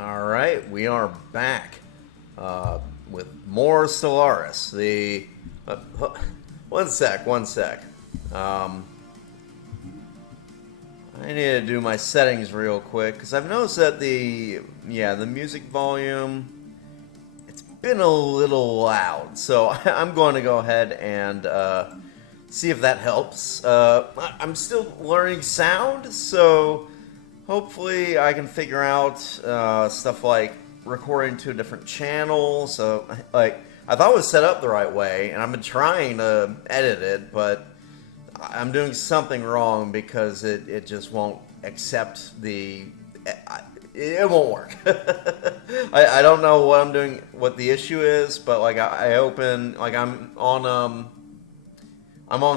All right, we are back with more Stellaris. One sec. Um, I need to do my settings real quick because I've noticed that the music volume, it's been a little loud. So I'm going to go ahead and see if that helps. I'm still learning sound, so hopefully I can figure out stuff like recording to a different channel. So, like, I thought it was set up the right way, and I've been trying to edit it, but I'm doing something wrong because it just won't accept it won't work. I don't know what I'm doing, what the issue is, but like I open, like I'm on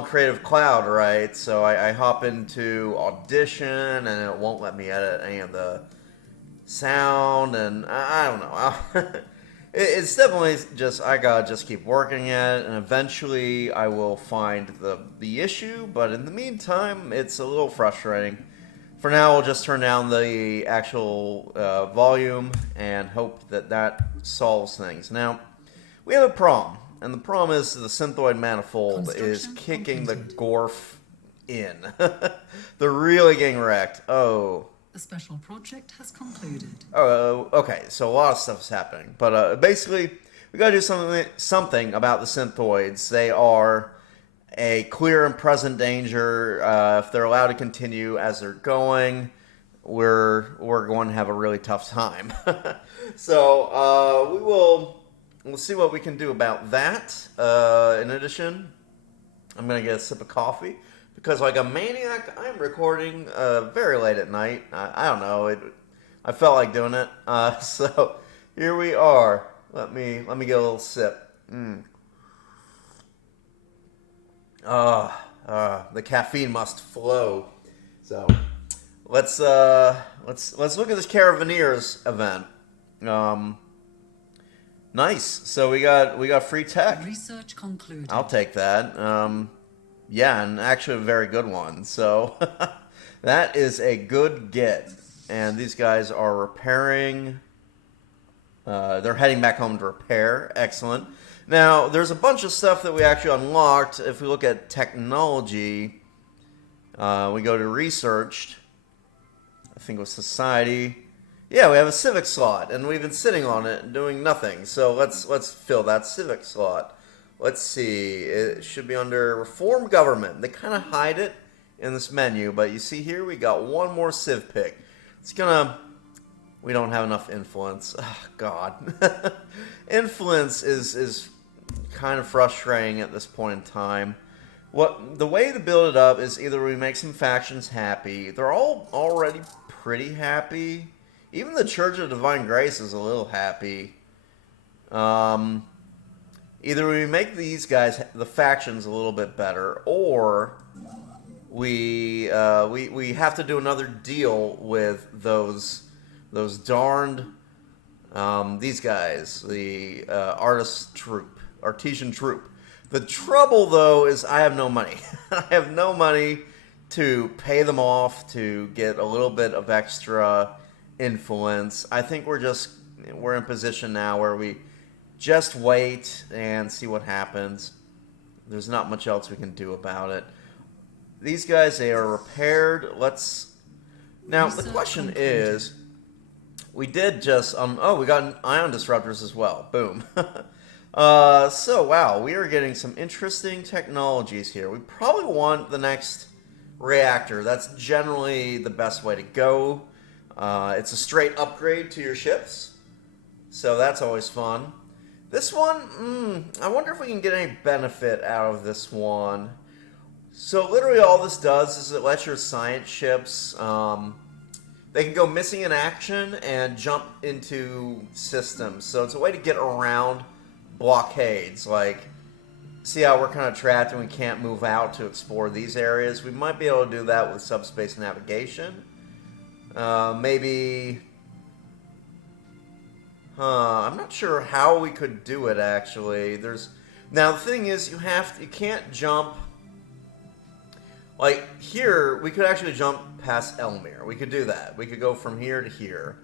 Creative Cloud, right? So I hop into Audition, and it won't let me edit any of the sound, and I don't know. It's definitely just, I gotta just keep working at it, and eventually I will find the issue, but in the meantime, it's a little frustrating. For now, we'll just turn down the actual volume and hope that solves things. Now, we have a problem. And the problem is the synthoid manifold is kicking the Gorf in. They're really getting wrecked. Oh. The special project has concluded. Oh, okay. So a lot of stuff's happening. But basically, we gotta do something about the synthoids. They are a clear and present danger. If they're allowed to continue as they're going, we're going to have a really tough time. So we'll see what we can do about that. In addition, I'm going to get a sip of coffee because, like a maniac, I'm recording very late at night. I don't know. I felt like doing it. So here we are. Let me get a little sip. The caffeine must flow. So let's look at this Caravaneers event. Nice. So we got free tech. Research concluded. I'll take that. Yeah, and actually a very good one. So that is a good get. And these guys are repairing. They're heading back home to repair. Excellent. Now, there's a bunch of stuff that we actually unlocked. If we look at technology, we go to research. I think it was society. Yeah, we have a civic slot, and we've been sitting on it and doing nothing. So let's fill that civic slot. Let's see. It should be under Reform Government. They kind of hide it in this menu, but you see here we got one more civ pick. We don't have enough influence. Oh, God. Influence is kind of frustrating at this point in time. The way to build it up is either we make some factions happy. They're all already pretty happy. Even the Church of Divine Grace is a little happy. Either we make these guys, the factions, a little bit better, or we have to do another deal with those darned these guys, the artesian troop. The trouble, though, is I have no money. I have no money to pay them off to get a little bit of extra influence. I think we're in a position now where we just wait and see what happens. There's not much else we can do about it. These guys, they are repaired. Now the question is, we did just we got ion disruptors as well. Boom. So wow, we are getting some interesting technologies here. We probably want the next reactor. That's generally the best way to go. It's a straight upgrade to your ships, so that's always fun. This one, I wonder if we can get any benefit out of this one. So literally all this does is it lets your science ships, they can go missing in action and jump into systems. So it's a way to get around blockades. Like, see how we're kind of trapped and we can't move out to explore these areas? We might be able to do that with subspace navigation. Maybe... I'm not sure how we could do it, actually. Now, the thing is, you can't jump... Like, here, we could actually jump past Elmir. We could do that. We could go from here to here.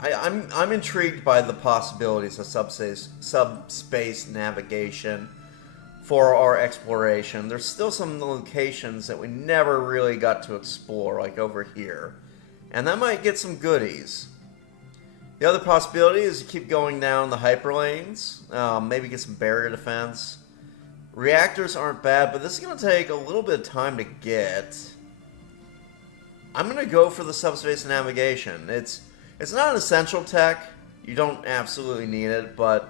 I'm intrigued by the possibilities of subspace navigation for our exploration. There's still some locations that we never really got to explore, like over here, and that might get some goodies. The other possibility is to keep going down the hyperlanes, maybe get some barrier defense. Reactors aren't bad, but this is going to take a little bit of time to get. I'm going to go for the subspace navigation. It's not an essential tech. You don't absolutely need it, but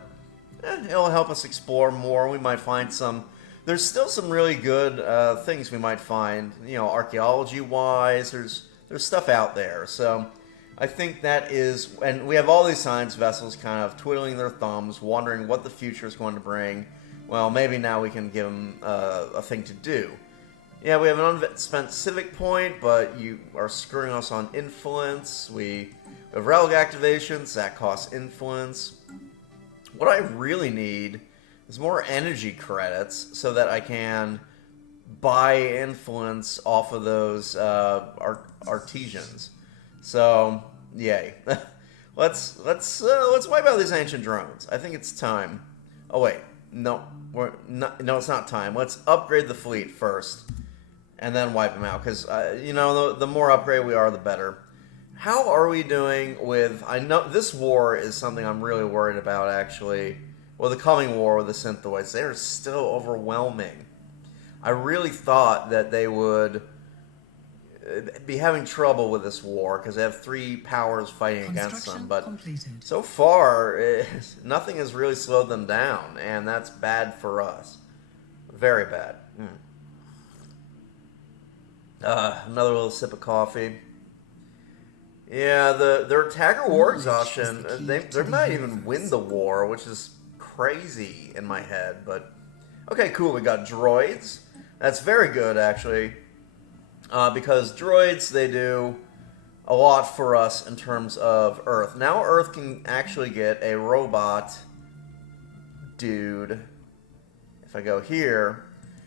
it'll help us explore more. We might find some. There's still some really good things we might find. You know, archaeology-wise, there's stuff out there. So I think that is, and we have all these science vessels kind of twiddling their thumbs, wondering what the future is going to bring. Well, maybe now we can give them a thing to do. Yeah, we have an unspent civic point, but you are screwing us on influence. We have relic activations, that costs influence. What I really need is more energy credits so that I can buy influence off of those artisans. So, yay. let's wipe out these ancient drones. I think it's time. Oh wait, no, it's not time. Let's upgrade the fleet first, and then wipe them out. Because you know, the more upgrade we are, the better. How are we doing with? I know this war is something I'm really worried about. Actually, well, the coming war with the synthoids, they are still overwhelming. I really thought that they would be having trouble with this war because they have 3 powers fighting against them, but completed. So far nothing has really slowed them down, and that's bad for us. Very bad. Another little sip of coffee. Yeah, their attacker war exhaustion, they might even win the war, which is crazy in my head, but okay, cool. We got droids. That's very good, actually. Because droids, they do a lot for us in terms of Earth. Now Earth can actually get a robot dude. If I go here,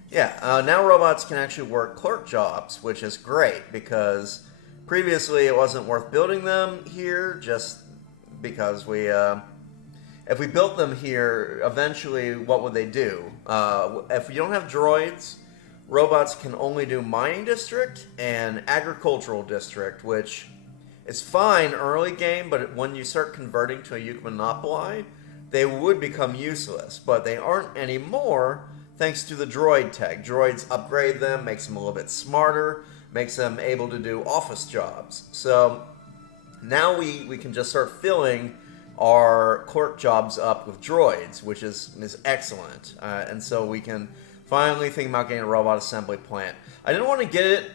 yeah, now robots can actually work clerk jobs, which is great because previously it wasn't worth building them here just because if we built them here, eventually what would they do? If you don't have droids, robots can only do mining district and agricultural district, which is fine early game, but when you start converting to a UNE Monopoly, they would become useless. But they aren't anymore thanks to the droid tech. Droids upgrade them, makes them a little bit smarter, makes them able to do office jobs. So now we can just start filling our clerk jobs up with droids, which is excellent. And so we can finally think about getting a robot assembly plant. I didn't want to get it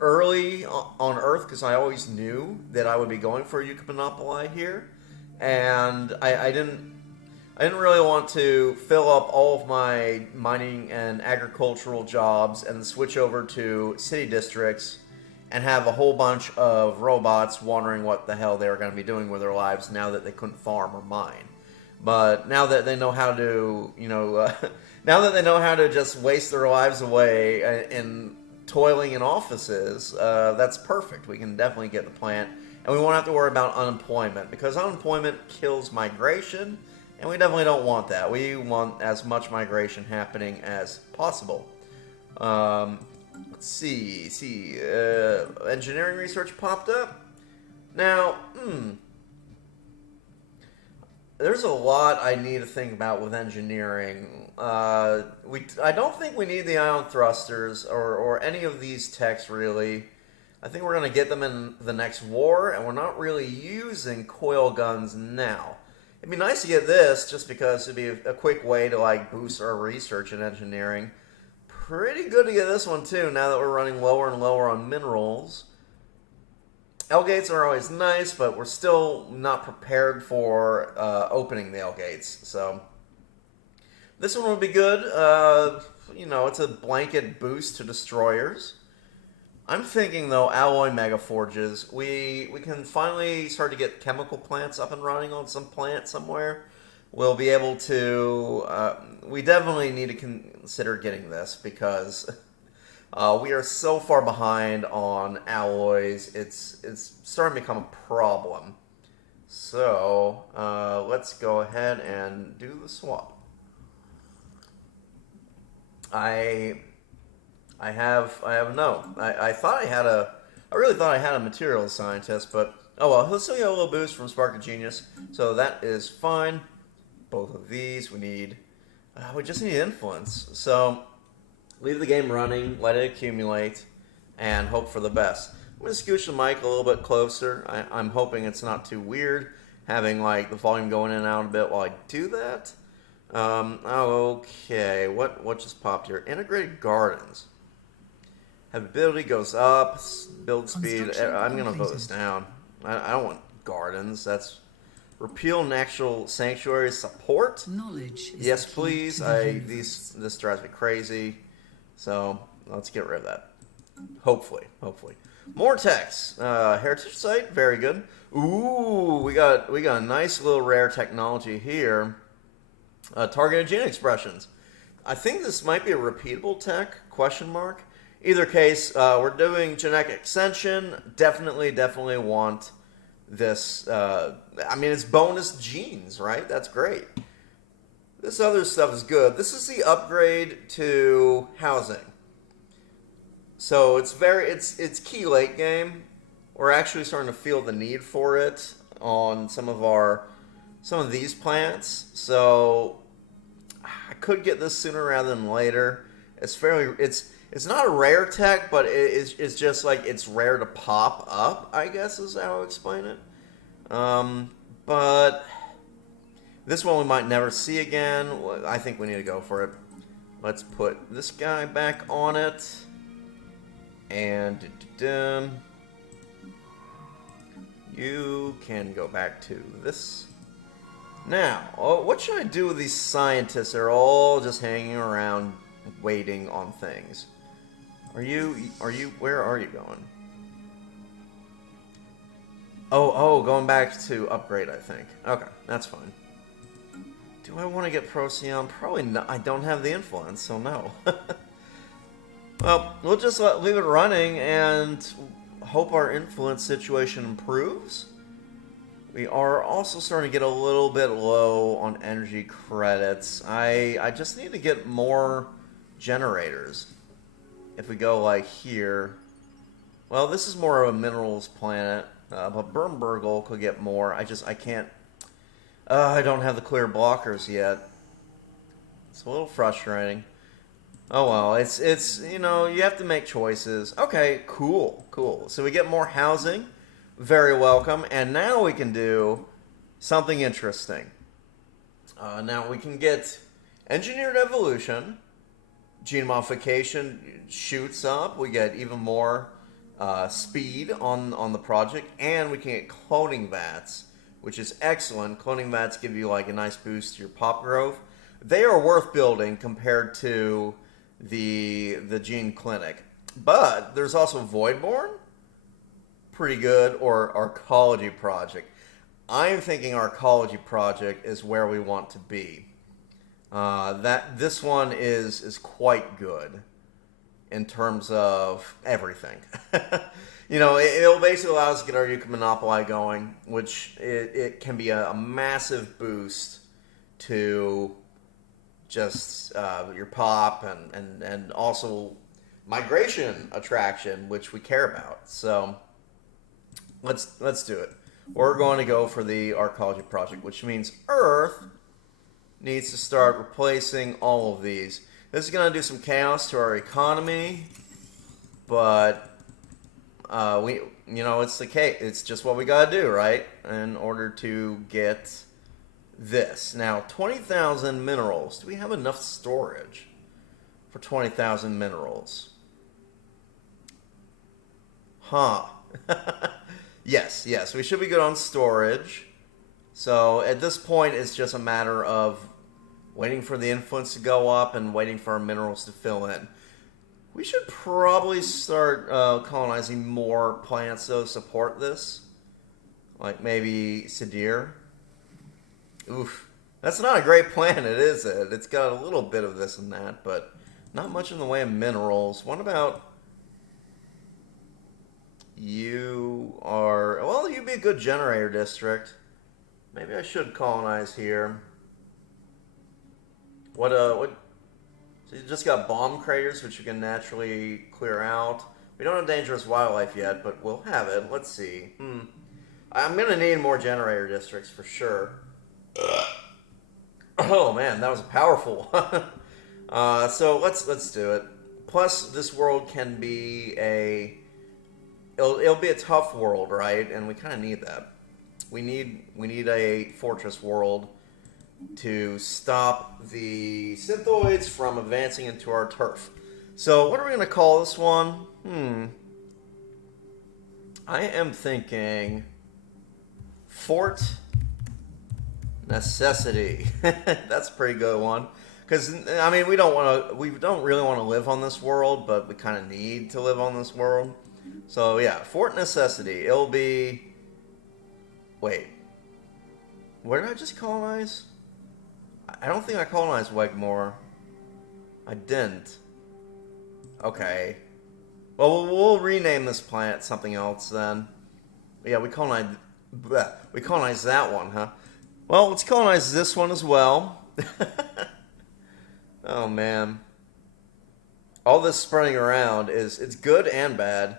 early on Earth because I always knew that I would be going for a UNE Monopoly here, and I didn't really want to fill up all of my mining and agricultural jobs and switch over to city districts and have a whole bunch of robots wondering what the hell they were going to be doing with their lives now that they couldn't farm or mine. But now that they know how to, now that they know how to just waste their lives away in toiling in offices, that's perfect. We can definitely get the plant, and we won't have to worry about unemployment, because unemployment kills migration, and we definitely don't want that. We want as much migration happening as possible. Let's see. Engineering research popped up. Now, there's a lot I need to think about with engineering. I don't think we need the ion thrusters or any of these techs, really. I think we're going to get them in the next war, and we're not really using coil guns now. It'd be nice to get this, just because it'd be a quick way to boost our research in engineering. Pretty good to get this one, too, now that we're running lower and lower on minerals. L-gates are always nice, but we're still not prepared for opening the L-gates. So this one will be good. It's a blanket boost to destroyers. I'm thinking, though, alloy megaforges. We can finally start to get chemical plants up and running on some plant somewhere. We'll be able to... we definitely need to consider getting this, because... we are so far behind on alloys. It's starting to become a problem. So let's go ahead and do the swap. I have no. I really thought I had a materials scientist, but oh well. He'll still get a little boost from Spark of Genius, so that is fine. Both of these we need. We just need influence. So leave the game running, let it accumulate, and hope for the best. I'm gonna scooch the mic a little bit closer. I'm hoping it's not too weird having like the volume going in and out a bit while I do that. Okay, what just popped here? Integrated gardens. Habitability goes up, build speed. I'm going to vote this down. I don't want gardens. That's repeal natural sanctuary support. Knowledge is Yes, the key please. to the universe. This drives me crazy. So let's get rid of that. Hopefully. More text. Heritage site, very good. Ooh, we got a nice little rare technology here. Targeted gene expressions. I think this might be a repeatable tech, question mark. Either case, we're doing genetic extension. Definitely want this. I mean, it's bonus genes, right? That's great. This other stuff is good. This is the upgrade to housing. So it's key late game. We're actually starting to feel the need for it on some of these plants. So I could get this sooner rather than later. It's not a rare tech, but it's just like it's rare to pop up, I guess is how I explain it. But this one we might never see again. I think we need to go for it. Let's put this guy back on it. And you can go back to this. Now, what should I do with these scientists? They're all just hanging around waiting on things. Where are you going? Oh, going back to upgrade, I think. Okay, that's fine. Do I want to get Procyon? Probably not. I don't have the influence, so no. Well, we'll just leave it running and hope our influence situation improves. We are also starting to get a little bit low on energy credits. I just need to get more generators. If we go like here, well, this is more of a minerals planet, but Bernburgle could get more. I can't. I don't have the clear blockers yet. It's a little frustrating. Oh well, it's you know, you have to make choices. Okay, cool. So we get more housing, very welcome, and now we can do something interesting. Now we can get engineered evolution. Gene modification shoots up. We get even more speed on the project, and we can get cloning vats, which is excellent. Cloning vats give you like a nice boost to your pop growth. They are worth building compared to the gene clinic. But there's also Voidborn, pretty good, or Arcology Project. I'm thinking Arcology Project is where we want to be. This one is quite good in terms of everything. You know, it'll basically allow us to get our Yucca Monopoly going, which it can be a massive boost to just your pop and also migration attraction, which we care about. So let's do it. We're going to go for the Arcology Project, which means Earth needs to start replacing all of these. This is going to do some chaos to our economy, but it's the case. It's just what we got to do, right? In order to get this. Now, 20,000 minerals. Do we have enough storage for 20,000 minerals? Huh. Yes. We should be good on storage. So at this point, it's just a matter of waiting for the influence to go up and waiting for our minerals to fill in. We should probably start colonizing more plants, though, to support this. Like maybe Sadir. Oof. That's not a great planet, is it? It's got a little bit of this and that, but not much in the way of minerals. What about... You'd be a good generator district. Maybe I should colonize here. What, so you just got bomb craters, which you can naturally clear out. We don't have dangerous wildlife yet, but we'll have it. Let's see. I'm gonna need more generator districts for sure. Oh man, that was powerful. So let's do it. Plus, this world can be it'll be a tough world, right? And we kind of need that. We need a fortress world to stop the synthoids from advancing into our turf. So what are we going to call this one? I am thinking Fort Necessity. That's a pretty good one. Because I mean, we don't really want to live on this world, but we kind of need to live on this world. So yeah, Fort Necessity. It'll be. Wait, where did I just colonize? I don't think I colonized Wegmore. I didn't. Okay. Well, we'll rename this planet something else then. Yeah, we colonized that one, huh? Well, let's colonize this one as well. Oh man. All this spreading around it's good and bad.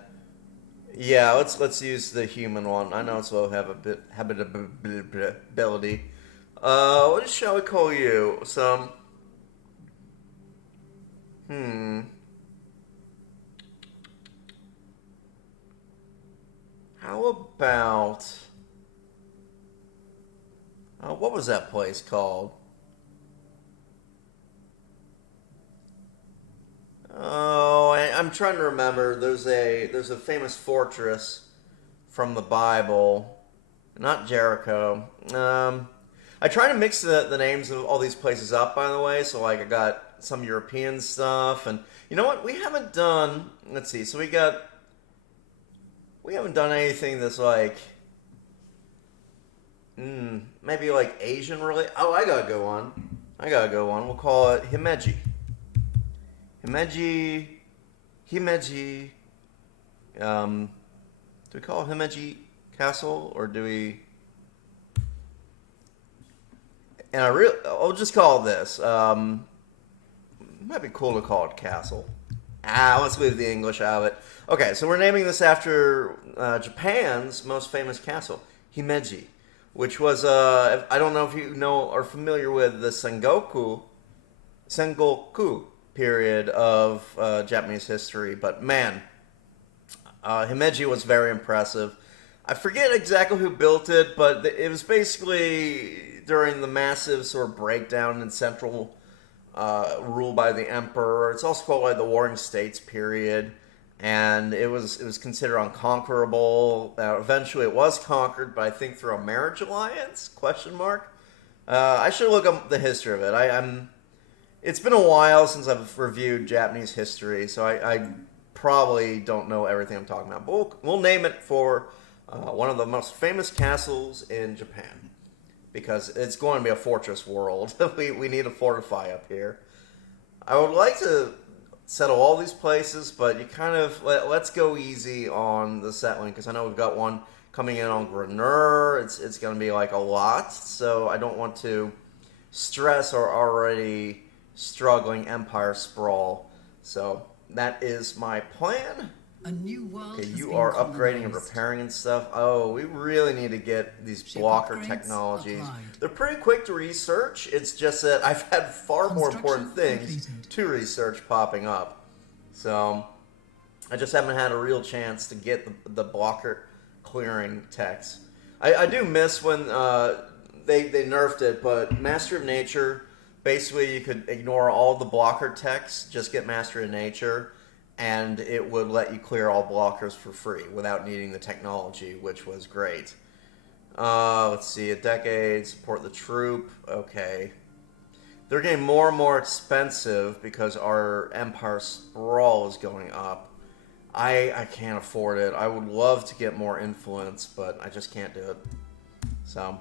Yeah, let's use the human one. I know it's low habitability. What shall we call you? How about what was that place called? Oh, I'm trying to remember. There's a famous fortress from the Bible, not Jericho. I try to mix the names of all these places up, by the way. So like I got some European stuff, and you know what? We haven't done. Let's see. So we haven't done anything that's like, maybe like Asian really. Oh, I gotta go on. We'll call it Himeji. Himeji. Do we call it Himeji Castle or do we? And I'll just call it this. Might be cool to call it Castle. Let's leave the English out of it. Okay, so we're naming this after Japan's most famous castle, Himeji, which was I don't know if you are familiar with the Sengoku period of Japanese history, but man, Himeji was very impressive. I forget exactly who built it, but it was basically during the massive sort of breakdown in central rule by the emperor. It's also called like the Warring States period, and it was considered unconquerable. Eventually, it was conquered, but I think through a marriage alliance? Question mark. I should look up the history of it. It's been a while since I've reviewed Japanese history, so I probably don't know everything I'm talking about. But we'll name it for one of the most famous castles in Japan, because it's going to be a fortress world. we need to fortify up here. I would like to settle all these places, but you kind of let's go easy on the settling, because I know we've got one coming in on Grenur. It's going to be like a lot, so I don't want to stress our already struggling empire sprawl. So that is my plan. A new world. Okay, has you been are upgrading and colonized. repairing and stuff. Oh, we really need to get these Ship blocker upgrades technologies. applied. They're pretty quick to research. It's just that I've had far more important Construction things completed. to research popping up. So I just haven't had a real chance to get the blocker clearing techs. I do miss when they nerfed it, but Master of Nature, basically you could ignore all the blocker techs, just get Master of Nature, and it would let you clear all blockers for free without needing the technology, which was great. Let's see, a decade, support the troop, okay. They're getting more and more expensive because our empire sprawl is going up. I can't afford it. I would love to get more influence, but I just can't do it. So,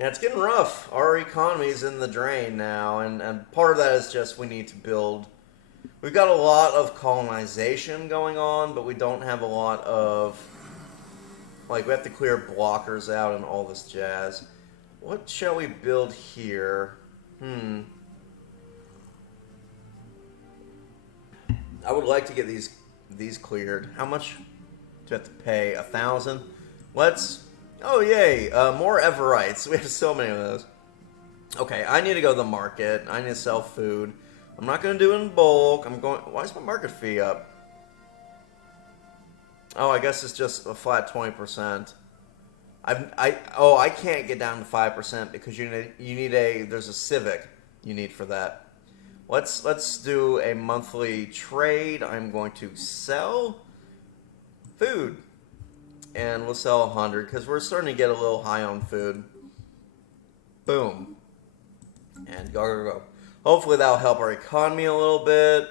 yeah, it's getting rough. Our economy's in the drain now, and part of that is just we need to build. We've got a lot of colonization going on, but we don't have a lot of like, we have to clear blockers out and all this jazz. What shall we build here? I would like to get these cleared. How much do I have to pay? 1,000? Let's... Oh, yay! More Everites. We have so many of those. Okay, I need to go to the market. I need to sell food. I'm not going to do it in bulk. I'm going... Why is my market fee up? Oh, I guess it's just a flat 20%. I can't get down to 5% because you need a... There's a civic you need for that. Let's do a monthly trade. I'm going to sell food. And we'll sell 100 because we're starting to get a little high on food. Boom. And go. Hopefully that'll help our economy a little bit.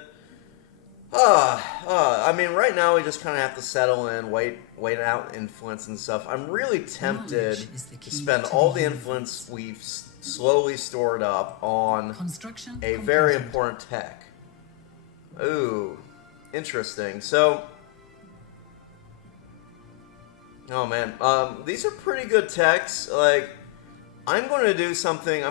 I mean, right now we just kind of have to settle in, wait out influence and stuff. I'm really tempted to spend all the influence we've slowly stored up on a very important tech. Ooh, interesting. So, oh man, these are pretty good techs. Like, I'm going to do something.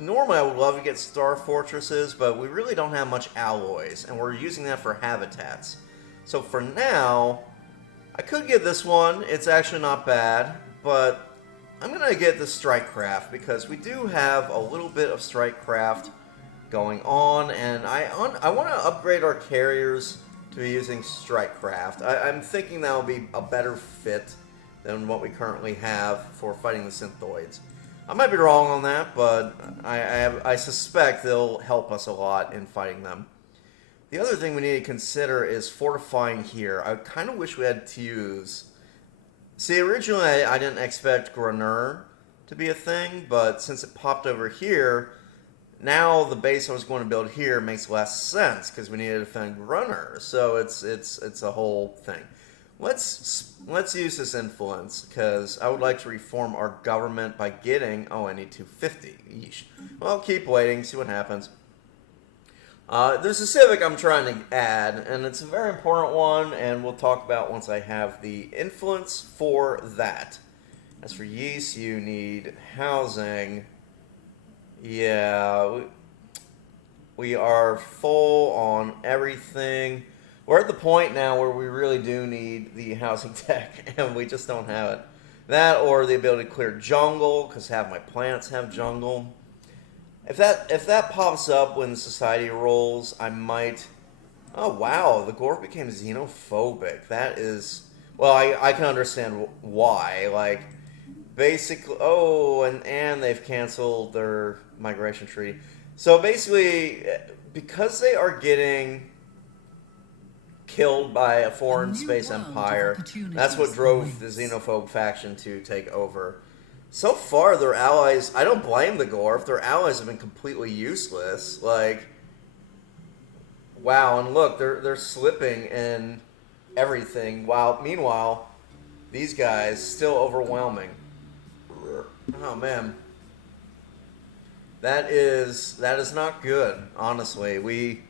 Normally I would love to get star fortresses, but we really don't have much alloys, and we're using that for habitats. So for now, I could get this one. It's actually not bad, but I'm going to get the strike craft because we do have a little bit of strike craft going on, and I want to upgrade our carriers to be using strike craft. I'm thinking that will be a better fit than what we currently have for fighting the synthoids. I might be wrong on that, but I suspect they'll help us a lot in fighting them. The other thing we need to consider is fortifying here. I kind of wish we had to use... See, originally I didn't expect Grunner to be a thing, but since it popped over here, now the base I was going to build here makes less sense because we need to defend Grunner. So it's a whole thing. Let's use this influence because I would like to reform our government by getting... Oh, I need 250. Yeesh. Well, keep waiting, see what happens. There's a civic I'm trying to add, and it's a very important one, and we'll talk about once I have the influence for that. As for yeast, you need housing. Yeah, we are full on everything. We're at the point now where we really do need the housing tech, and we just don't have it. That or the ability to clear jungle, because half my plants have jungle. If that pops up when society rolls, I might... Oh, wow, the Gorf became xenophobic. That is... Well, I can understand why. Like, basically... Oh, and they've canceled their migration treaty. So basically, because they are getting... killed by a foreign space empire. That's what drove the xenophobe faction to take over. So far, their allies... I don't blame the Gorf. Their allies have been completely useless. Like, wow, and look, they're slipping in everything. While meanwhile, these guys still overwhelming. Oh man, that is not good. Honestly, we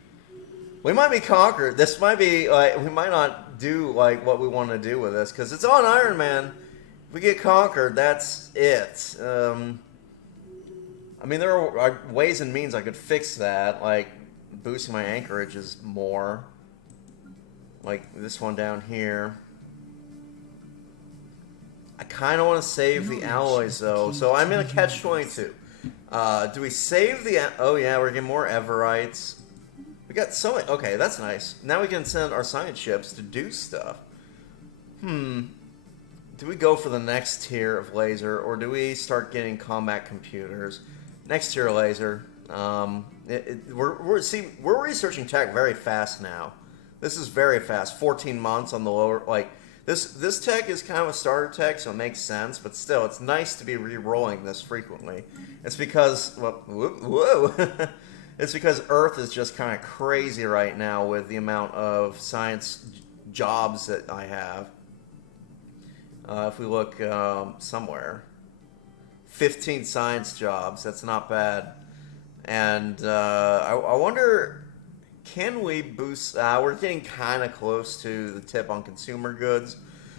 might be conquered. This might be like we might not do like what we want to do with this because it's on Iron Man. If we get conquered, that's it. I mean, there are ways and means I could fix that, like boosting my anchorages more, like this one down here. I kind of want to save the alloys though, so I'm in a catch-22. Do we save the? Oh yeah, we're getting more Everites. We got so many. Okay, that's nice. Now we can send our science ships to do stuff. Do we go for the next tier of laser, or do we start getting combat computers? Next tier laser. We're researching tech very fast now. This is very fast. 14 months on the lower. Like this tech is kind of a starter tech, so it makes sense. But still, it's nice to be re-rolling this frequently. It's because whoa. It's because Earth is just kind of crazy right now with the amount of science jobs that I have. If we look somewhere, 15 science jobs, that's not bad. And I wonder, can we boost... we're getting kind of close to the tip on consumer goods.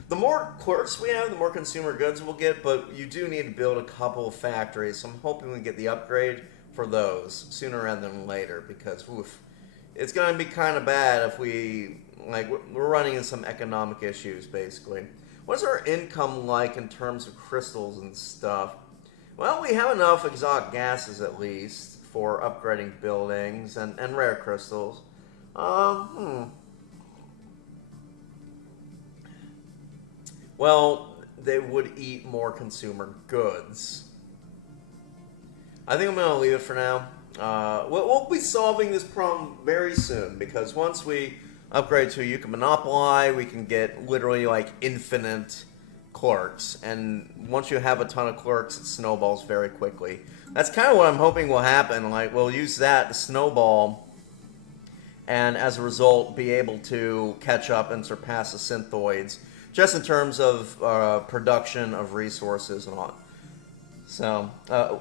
The more clerks we have, the more consumer goods we'll get, but you do need to build a couple of factories. So I'm hoping we get the upgrade for those sooner rather than later, because oof, it's going to be kind of bad if we're running into some economic issues, basically. What's our income like in terms of crystals and stuff? Well, we have enough exotic gases, at least, for upgrading buildings and rare crystals. Well, they would eat more consumer goods. I think I'm going to leave it for now. We'll be solving this problem very soon, because once we upgrade to a UNE Monopoly, we can get literally like infinite clerks. And once you have a ton of clerks, it snowballs very quickly. That's kind of what I'm hoping will happen. Like, we'll use that to snowball, and as a result, be able to catch up and surpass the synthoids, just in terms of production of resources and all. So,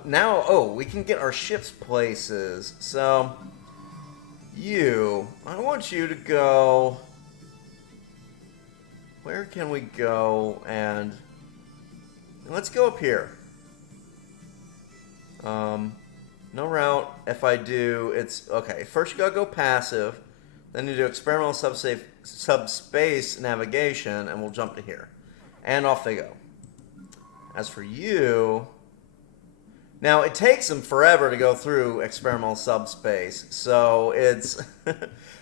now, we can get our ships places. So, I want you to go... Where can we go? And let's go up here. No route. If I do, it's... Okay, first you gotta go passive. Then you do experimental subspace navigation, and we'll jump to here. And off they go. As for you... Now, it takes them forever to go through experimental subspace, so it's...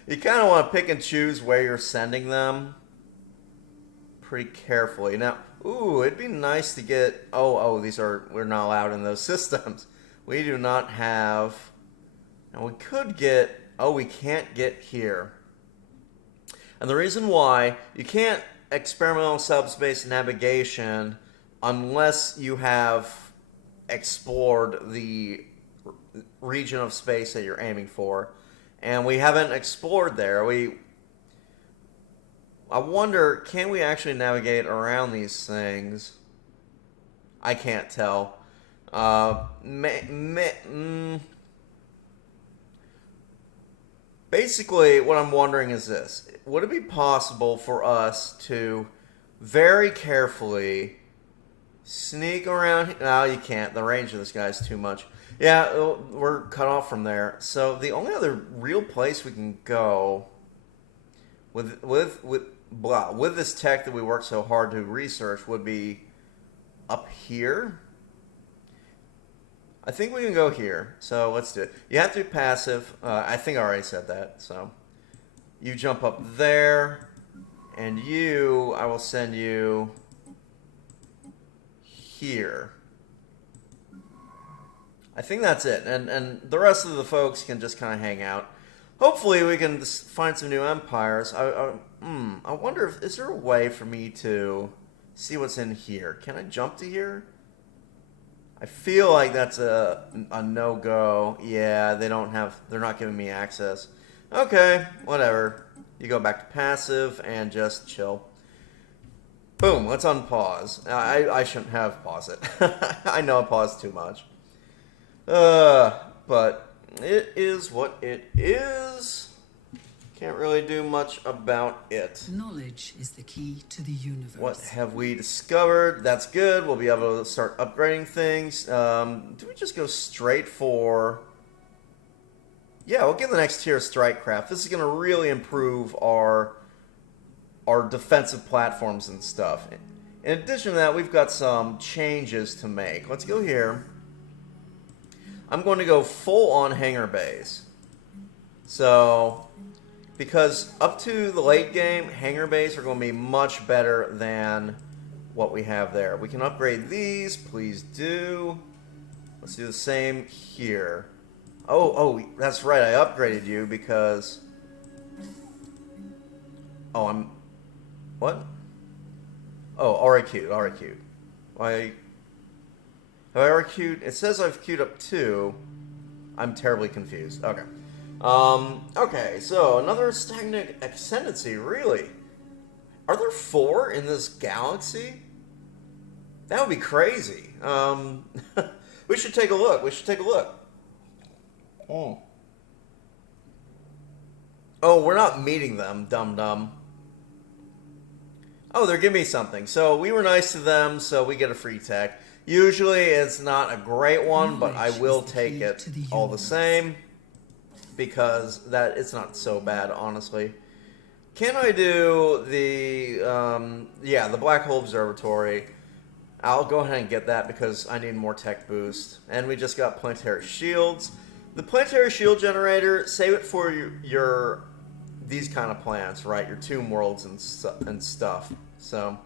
you kind of want to pick and choose where you're sending them pretty carefully. Now, it'd be nice to get... we're not allowed in those systems. We do not have... Now, we could get... we can't get here. And the reason why, you can't experimental subspace navigation unless you have explored the region of space that you're aiming for, and we haven't explored there. I wonder, can we actually navigate around these things? I can't tell. Basically, what I'm wondering is this: would it be possible for us to very carefully sneak around? No, you can't. The range of this guy is too much. Yeah, we're cut off from there. So the only other real place we can go with this tech that we worked so hard to research would be up here. I think we can go here. So let's do it. You have to be passive. I think I already said that. So you jump up there, and I will send you here. I think that's it, and the rest of the folks can just kind of hang out. Hopefully we can find some new empires. I wonder if is there a way for me to see what's in here. Can I jump to here? I feel like that's a no-go. Yeah, they're not giving me access. Okay, whatever. You go back to passive and just chill. Boom, let's unpause. I shouldn't have paused it. I know I paused too much. But it is what it is. Can't really do much about it. Knowledge is the key to the universe. What have we discovered? That's good. We'll be able to start upgrading things. Do we just go straight for... Yeah, we'll get the next tier of strike craft. This is going to really improve our defensive platforms and stuff. In addition to that, we've got some changes to make. Let's go here. I'm going to go full on hangar bays. So, because up to the late game, hangar bays are going to be much better than what we have there. We can upgrade these, please do. Let's do the same here. Oh, that's right, I upgraded you because... What? Oh, already queued. Why? Have I already queued? It says I've queued up 2. I'm terribly confused. Okay. Okay, so another stagnant ascendancy, really? Are there 4 in this galaxy? That would be crazy. We should take a look. Oh, we're not meeting them, dum-dum. Oh, they're giving me something. So we were nice to them, so we get a free tech. Usually it's not a great one, but I will take it all the same because that it's not so bad, honestly. Can I do the the Black Hole Observatory? I'll go ahead and get that because I need more tech boost. And we just got planetary shields. The planetary shield generator, save it for your these kind of planets, right? Your tomb worlds and stuff. So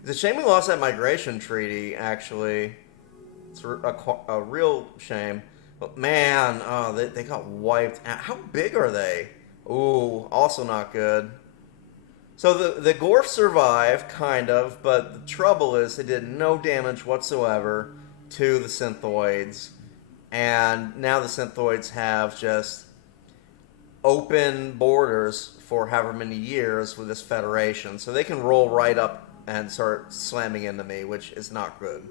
it's a shame we lost that migration treaty. Actually, it's a real shame. But man, oh, they got wiped out. How big are they? Ooh, also not good. So the Gorf survived, kind of, but the trouble is they did no damage whatsoever to the Synthoids. And now the Synthoids have just open borders for however many years with this Federation. So they can roll right up and start slamming into me, which is not good.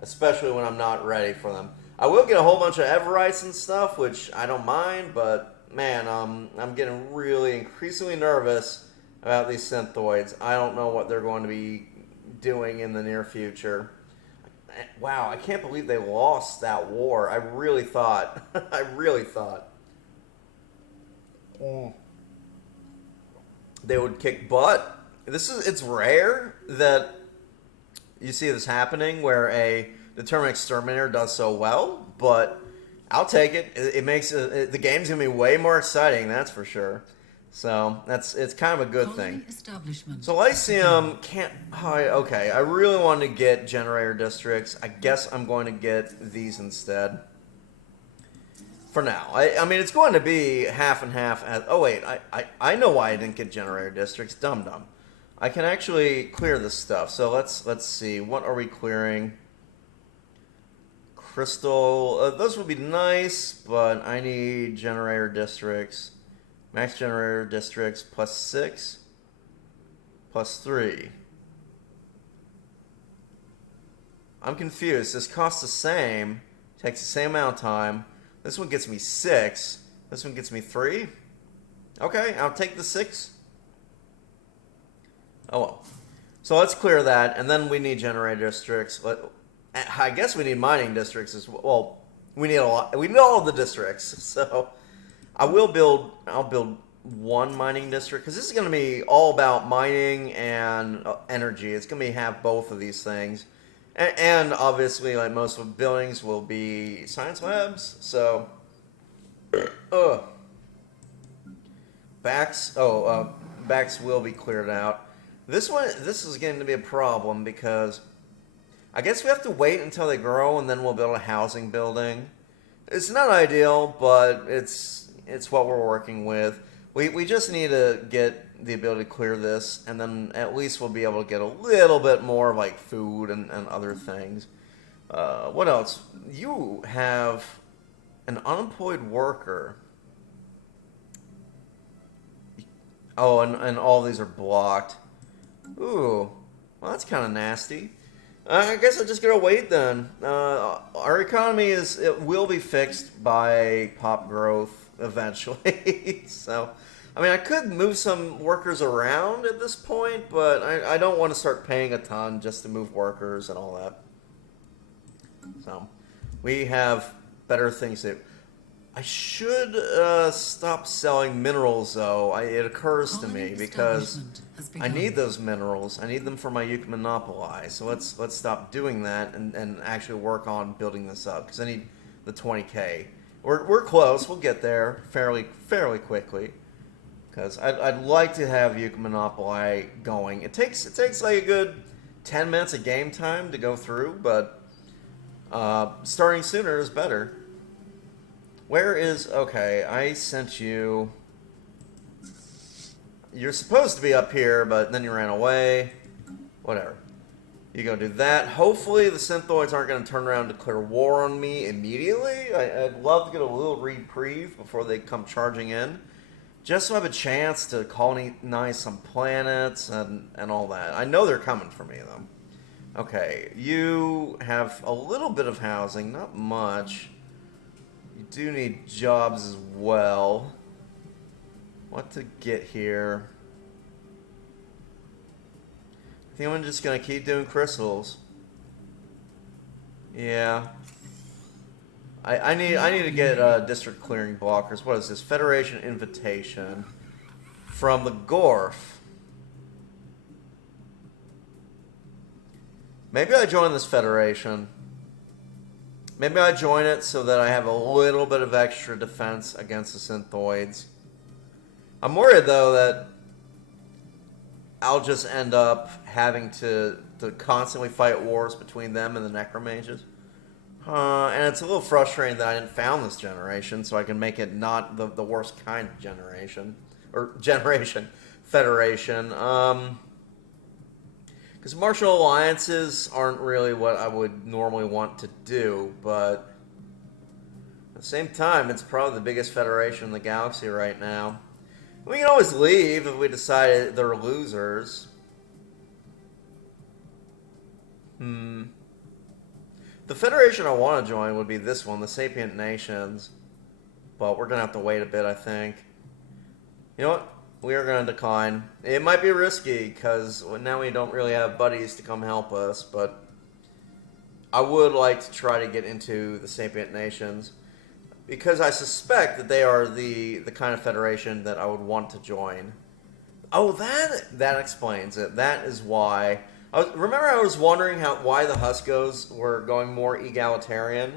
Especially when I'm not ready for them. I will get a whole bunch of Everites and stuff, which I don't mind, but man, I'm getting really increasingly nervous about these Synthoids. I don't know what they're going to be doing in the near future. Wow, I can't believe they lost that war. I really thought. I really thought. They would kick butt. It's rare that you see this happening where a determined exterminator does so well, but I'll take it. It makes the game's gonna be way more exciting, that's for sure. So it's kind of a good thing. So Lyceum can't. Okay, I really want to get generator districts. I guess I'm going to get these instead. For now, I mean it's going to be half and half. Oh wait, I know why I didn't get generator districts. Dum dum. I can actually clear this stuff. So let's see. What are we clearing? Crystal. Those would be nice, but I need generator districts. Max generator districts +6, +3. I'm confused. This costs the same, takes the same amount of time. This one gets me 6. This one gets me 3. Okay, I'll take the 6. Oh well. So let's clear that, and then we need generator districts. I guess we need mining districts as well. Well, we need a lot. We need all of the districts. So I'll build one mining district because this is going to be all about mining and energy. It's going to have both of these things, and obviously, like most of the buildings, will be science labs. So, backs will be cleared out. This is going to be a problem because I guess we have to wait until they grow and then we'll build a housing building. It's not ideal, but it's what we're working with. We just need to get the ability to clear this, and then at least we'll be able to get a little bit more like food and other things. What else? You have an unemployed worker. Oh, and all these are blocked. Ooh, well that's kind of nasty. I guess I'm just gonna wait then. Our economy will be fixed by pop growth eventually. So, I mean, I could move some workers around at this point, but I don't want to start paying a ton just to move workers and all that. So, we have better things to do. I should stop selling minerals, though. It occurs to me because I need those minerals. I need them for my UNE Monopoly. So let's stop doing that and actually work on building this up because I need the 20K. We're close. We'll get there fairly quickly because I'd like to have UNE Monopoly going. It takes like a good 10 minutes of game time to go through, but starting sooner is better. Where is... Okay, I sent you... You're supposed to be up here, but then you ran away. Whatever. You go do that. Hopefully the Synthoids aren't going to turn around and declare war on me immediately. I'd love to get a little reprieve before they come charging in. Just so I have a chance to colonize some planets and all that. I know they're coming for me, though. Okay, you have a little bit of housing, not much. You do need jobs as well. What to get here? think I'm just gonna keep doing crystals. Yeah. I need to get district clearing blockers. What is this? Federation invitation from the Gorf. Maybe I join this federation. Maybe I join it so that I have a little bit of extra defense against the Synthoids. I'm worried though that I'll just end up having to constantly fight wars between them and the Necromages. And it's a little frustrating that I didn't found this generation, so I can make it not the worst kind of generation. Or generation. Federation. Because martial alliances aren't really what I would normally want to do, but at the same time, it's probably the biggest federation in the galaxy right now. We can always leave if we decide they're losers. The federation I want to join would be this one, the Sapient Nations. But we're going to have to wait a bit, I think. You know what? We are going to decline. It might be risky, because now we don't really have buddies to come help us, but I would like to try to get into the Sapient Nations, because I suspect that they are the kind of federation that I would want to join. Oh, that explains it. That is why. Remember I was wondering why the Huskos were going more egalitarian?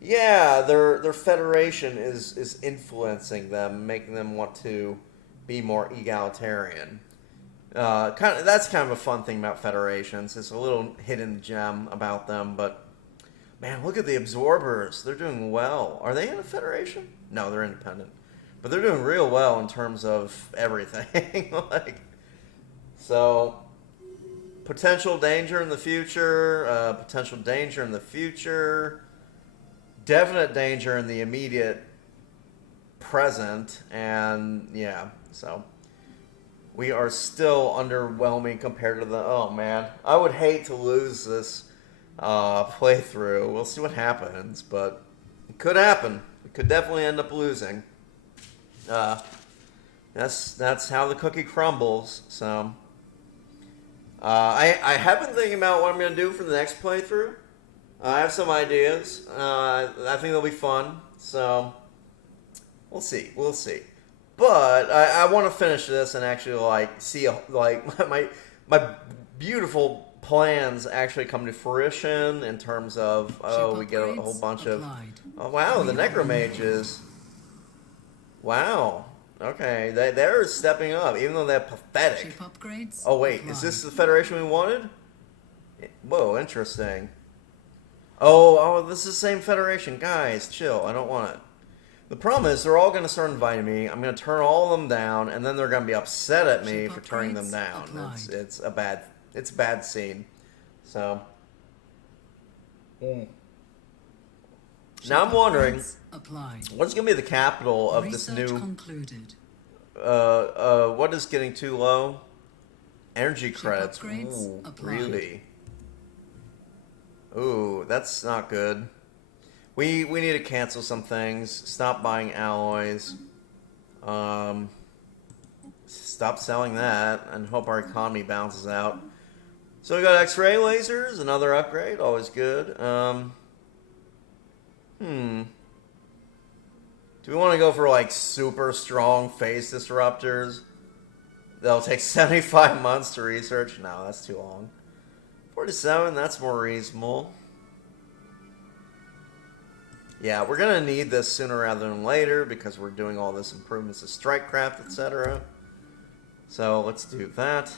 Yeah, their federation is influencing them, making them want to be more egalitarian. That's kind of a fun thing about federations. It's a little hidden gem about them, but man, look at the Absorbers. They're doing well. Are they in a federation? No, they're independent. But they're doing real well in terms of everything. So, potential danger in the future, potential danger in the future, definite danger in the immediate present, and yeah, so we are still underwhelming compared to the, oh man, I would hate to lose this playthrough. We'll see what happens, but it could happen. We could definitely end up losing. That's how the cookie crumbles, so I have been thinking about what I'm going to do for the next playthrough. I have some ideas. I think they'll be fun, so we'll see. But I want to finish this and actually see my beautiful plans actually come to fruition in terms of we get a whole bunch of the Necromages. Wow. Okay, they're stepping up, even though they're pathetic. Oh wait, is this the Federation we wanted? Whoa, interesting. Oh, this is the same Federation. Guys, chill. I don't want it. The problem is they're all going to start inviting me. I'm going to turn all of them down, and then they're going to be upset at me for turning them down. It's a bad scene. So now I'm wondering what's going to be the capital of this new. What is getting too low? Energy credits. Ooh, really? Ooh, that's not good. We need to cancel some things. Stop buying alloys. Stop selling that, and hope our economy bounces out. So we got X-ray lasers, another upgrade, always good. Do we want to go for super strong phase disruptors? They'll take 75 months to research. No, that's too long. 47, that's more reasonable. Yeah, we're going to need this sooner rather than later because we're doing all this improvements to strike craft, etc. So let's do that.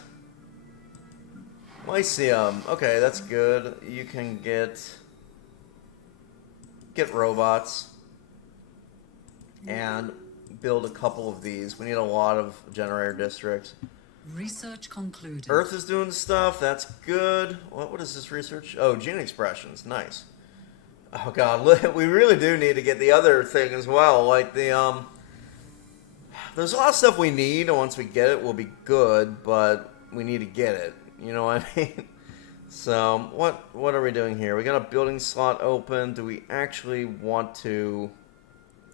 Lyceum. Okay, that's good. You can get robots and build a couple of these. We need a lot of generator districts. Research concluded. Earth is doing stuff. That's good. What is this research? Oh, gene expressions. Nice. Oh god, we really do need to get the other thing as well. Like the there's a lot of stuff we need, and once we get it, we'll be good. But we need to get it. You know what I mean? So what are we doing here? We got a building slot open. Do we actually want to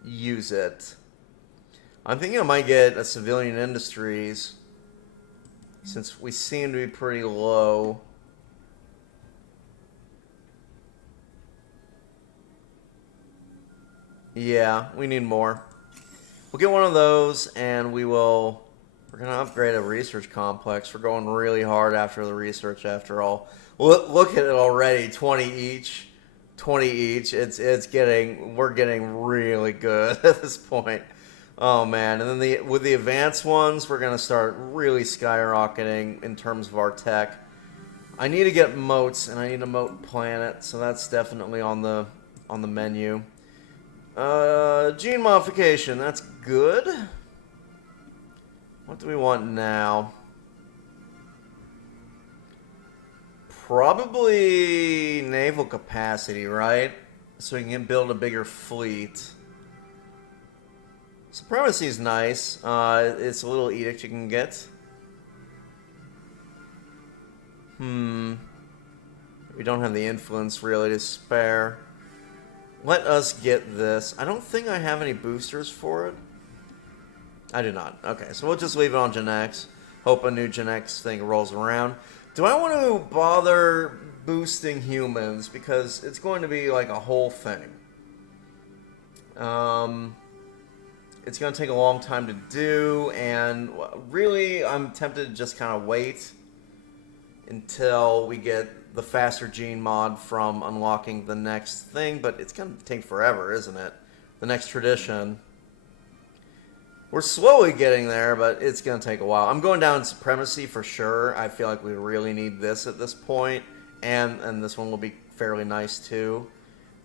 use it? I'm thinking I might get a civilian industries since we seem to be pretty low. Yeah, we need more. We'll get one of those, and we're going to upgrade a research complex. We're going really hard after the research, after all. Look at it already, 20 each. 20 each. We're getting really good at this point. Oh man, and then with the advanced ones, we're going to start really skyrocketing in terms of our tech. I need to get moats, and I need a moat planet, so that's definitely on the menu. Gene modification, that's good. What do we want now? Probably naval capacity, right? So we can build a bigger fleet. Supremacy is nice. It's a little edict you can get. We don't have the influence really to spare. Let us get this. I don't think I have any boosters for it. I do not. Okay, so we'll just leave it on Gen X. Hope a new Gen X thing rolls around. Do I want to bother boosting humans? Because it's going to be like a whole thing. It's going to take a long time to do, and really I'm tempted to just kind of wait until we get the faster gene mod from unlocking the next thing, but it's going to take forever, isn't it? The next tradition. We're slowly getting there, but it's going to take a while. I'm going down in supremacy for sure. I feel like we really need this at this point, and this one will be fairly nice too.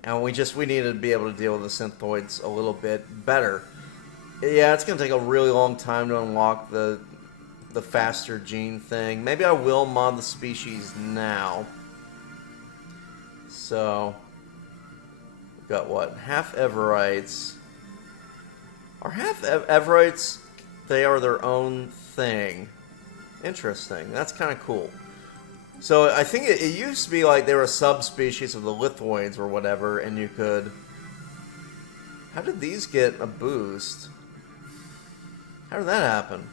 And we need to be able to deal with the synthoids a little bit better. Yeah, it's going to take a really long time to unlock the faster gene thing. Maybe I will mod the species now. So, we've got what? Half Everites. Are half Everites, they are their own thing. Interesting. That's kind of cool. So I think it used to be like they were a subspecies of the Lithoids or whatever, and you could... How did these get a boost? How did that happen?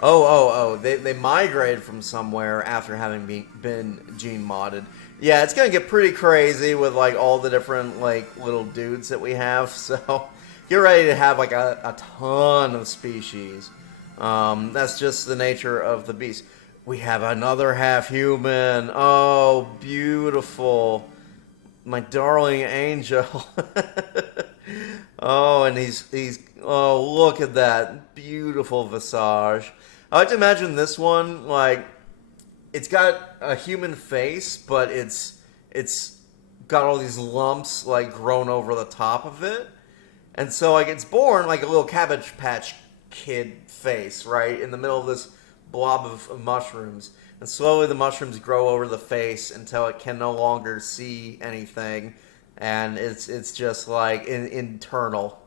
Oh. They migrated from somewhere after having been gene modded. Yeah, it's going to get pretty crazy with like all the different like little dudes that we have, so... Get ready to have like a ton of species. That's just the nature of the beast. We have another half-human. Oh, beautiful. My darling angel. Oh, and he's oh, look at that beautiful visage. I like to imagine this one, like, it's got a human face, but it's got all these lumps like grown over the top of it. And so, like, it's born like a little Cabbage Patch Kid face, right? In the middle of this blob of mushrooms. And slowly the mushrooms grow over the face until it can no longer see anything. And it's just, like, internal.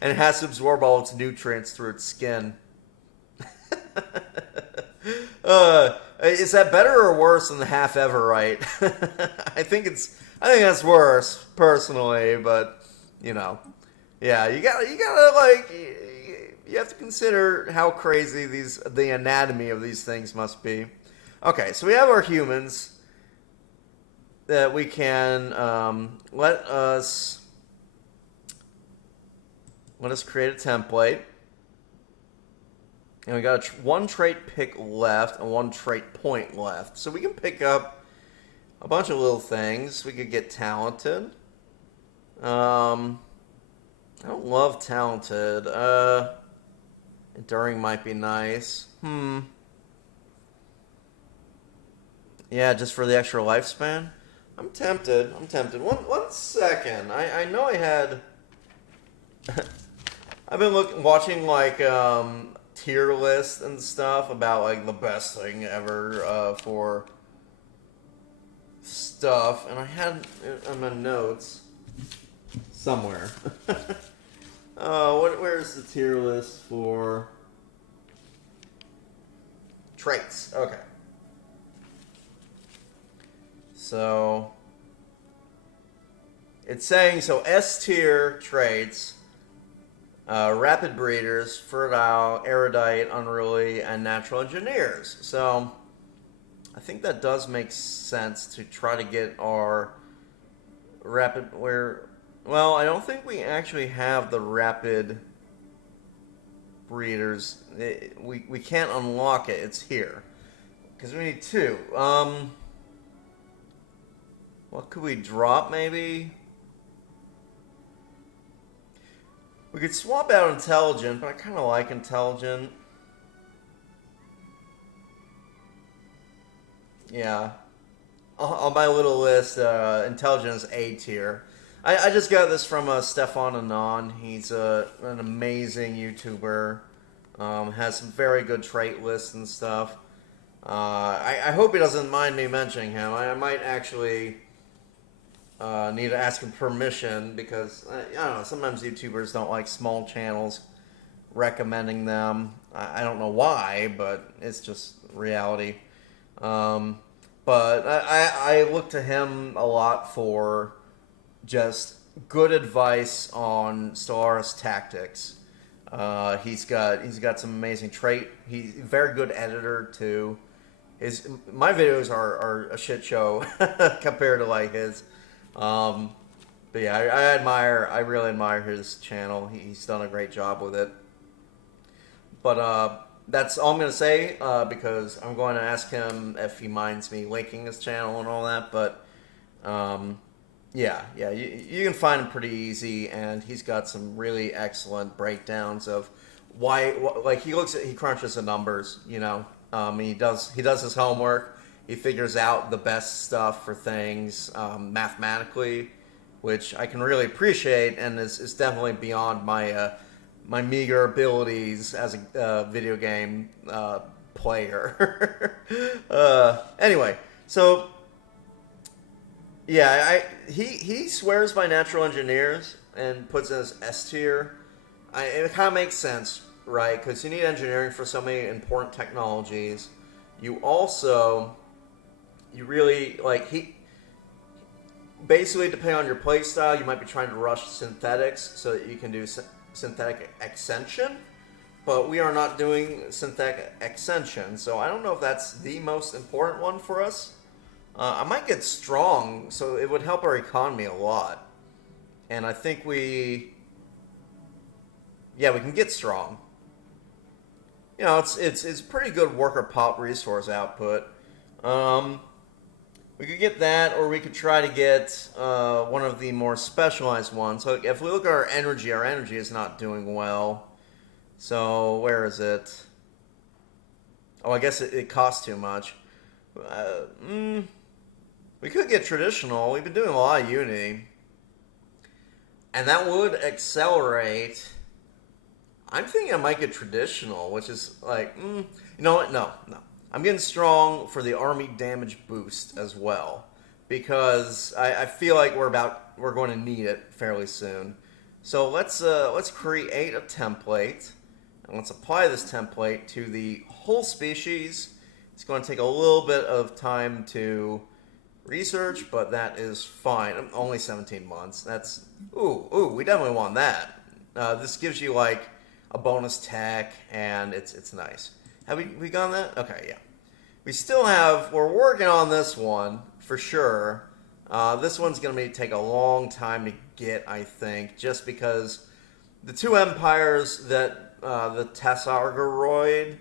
And it has to absorb all its nutrients through its skin. Is that better or worse than the half Everite? I think that's worse, personally, but... You know, yeah, you gotta like, you have to consider how crazy the anatomy of these things must be. Okay, so we have our humans that we can let us create a template, and we got one trait pick left and one trait point left, so we can pick up a bunch of little things. We could get talented. I don't love talented. Enduring might be nice. Yeah, just for the extra lifespan. I'm tempted. One second. I know I had. I've been watching like tier lists and stuff about like the best thing ever for stuff, and I had it on my notes. Somewhere. Where's the tier list for traits? Okay. So it's saying S tier traits rapid breeders, fertile, erudite, unruly, and natural engineers. So I think that does make sense to try to get our rapid where. Well, I don't think we actually have the rapid breeders. We can't unlock it. It's here because we need two. What could we drop? Maybe we could swap out intelligent, but I kind of like intelligent. Yeah. On my little list, intelligence A tier. I just got this from Stefan Anon. He's an amazing YouTuber. Has some very good trait lists and stuff. I hope he doesn't mind me mentioning him. I might actually need to ask him permission because I don't know. Sometimes YouTubers don't like small channels recommending them. I don't know why, but it's just reality. But I look to him a lot for just good advice on Stellaris tactics. He's got some amazing trait. He's a very good editor too. My videos are a shit show compared to like his. But yeah, I really admire his channel. He's done a great job with it. But that's all I'm going to say because I'm going to ask him if he minds me linking his channel and all that. But yeah, you can find him pretty easy, and he's got some really excellent breakdowns of why. Like he crunches the numbers, you know. He does his homework. He figures out the best stuff for things mathematically, which I can really appreciate, and is definitely beyond my my meager abilities as a video game player. Anyway, so yeah, he swears by natural engineers and puts it as S tier. It kind of makes sense, right? Because you need engineering for so many important technologies. You really like basically, depending on your play style, you might be trying to rush synthetics so that you can do synthetic extension, but we are not doing synthetic extension, so I don't know if that's the most important one for us. I might get strong, so it would help our economy a lot, and I think we can get strong. You know, it's pretty good worker pop resource output. We could get that, or we could try to get one of the more specialized ones. So if we look at our energy is not doing well. So where is it? Oh, I guess it costs too much. We could get traditional. We've been doing a lot of UNE. And that would accelerate. I'm thinking I might get traditional, which is like, you know what? No. I'm getting strong for the army damage boost as well, because I feel like we're going to need it fairly soon. So let's create a template, and let's apply this template to the whole species. It's going to take a little bit of time to research, but that is fine. Only 17 months. That's we definitely want that. This gives you like a bonus tech, and it's nice. Have we gone that? Okay, yeah. We're working on this one, for sure. This one's going to take a long time to get, I think, just because the two empires that the Tessargoid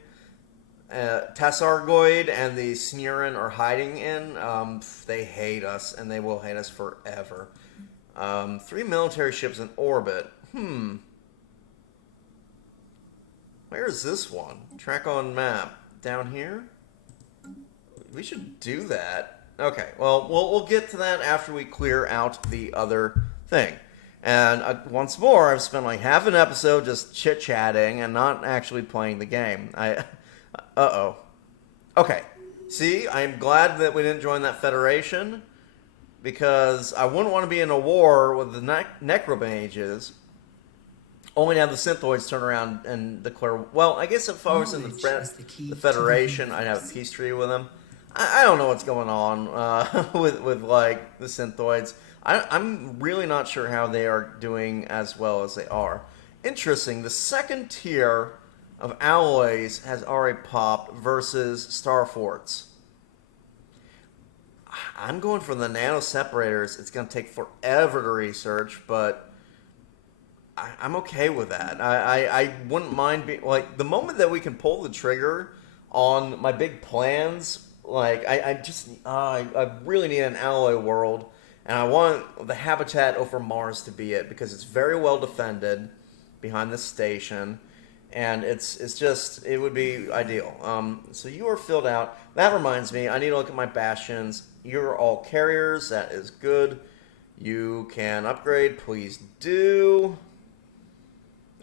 and the Sneerin are hiding in, they hate us, and they will hate us forever. 3 military ships in orbit. Where is this one? Track on map. Down here? We should do that. Okay, well, we'll get to that after we clear out the other thing. And once more, I've spent like half an episode just chit-chatting and not actually playing the game. Uh-oh. Okay. See, I'm glad that we didn't join that federation, because I wouldn't want to be in a war with the necromages, only to have the synthoids turn around and declare... Well, I guess if I was in the Federation, I'd have a peace treaty with them. I don't know what's going on with like the synthoids. I'm really not sure how they are doing as well as they are. interesting. The second tier of alloys has already popped versus star forts. I'm going for the nano separators. It's going to take forever to research, but I'm okay with that. I wouldn't mind being like the moment that we can pull the trigger on my big plans. Like I really need an alloy world, and I want the habitat over Mars to be it because it's very well defended behind the station, and it would be ideal. So you are filled out. That reminds me, I need to look at my bastions. You're all carriers. That is good. You can upgrade. Please do.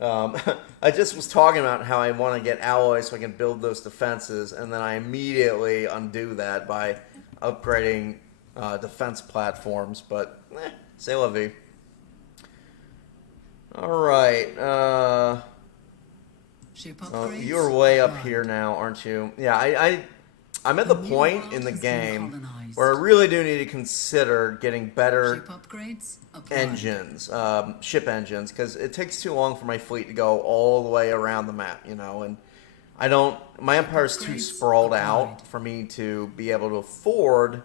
I just was talking about how I want to get alloys so I can build those defenses, and then I immediately undo that by upgrading defense platforms. But, c'est la vie. Alright, Ship upgrades. you're way up applied. here now, aren't you? Yeah, I'm at the The new point world in the has been game colonized. where I really do need to consider getting better Ship upgrades. Applied. engines, ship engines, because it takes too long for my fleet to go all the way around the map, and my empire's too Upgrades sprawled applied. out for me to be able to afford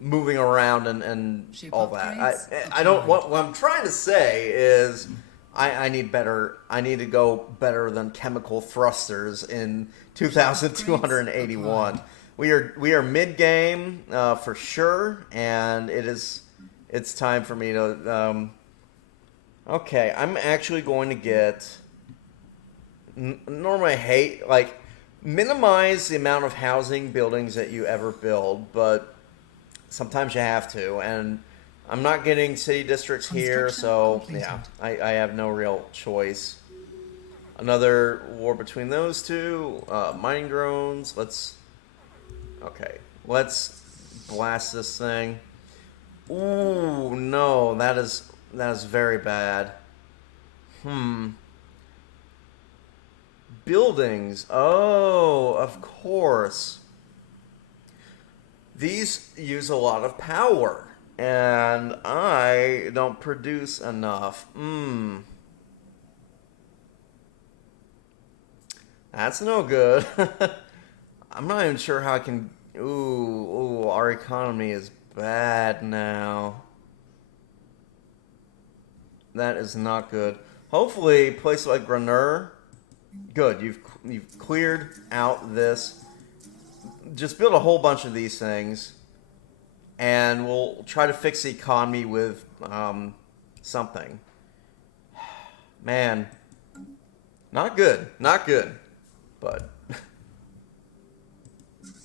moving around and Ship all that. upgrades I don't, applied. what I'm trying to say is I need to go better than chemical thrusters in 2281. applied. We are mid game for sure, and it's time for me to. Okay, I'm actually going to get. Normally, I hate minimize the amount of housing buildings that you ever build, but sometimes you have to, and I'm not getting city districts here, Construction so completed. yeah, I have no real choice. Another war between those two. Mining drones. Let's blast this thing. Ooh, no, that is very bad. Buildings. Oh, of course. These use a lot of power, and I don't produce enough. That's no good. I'm not even sure how I can. Ooh, our economy is bad now. That is not good. Hopefully, places like Grenur. Good, you've cleared out this. Just build a whole bunch of these things, and we'll try to fix the economy with something. Man, not good, but.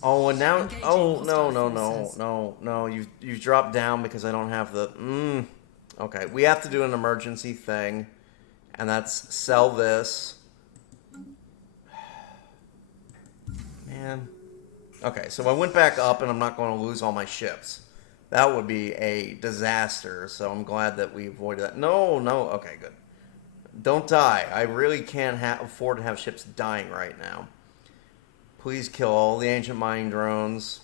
Oh, and now, Engaging oh no, hostile no! You've dropped down because I don't have the. Okay, we have to do an emergency thing, and that's sell this. Man. Okay, so I went back up, and I'm not going to lose all my ships. That would be a disaster, so I'm glad that we avoided that. No, okay, good. Don't die. I really can't afford to have ships dying right now. Please kill all the ancient mining drones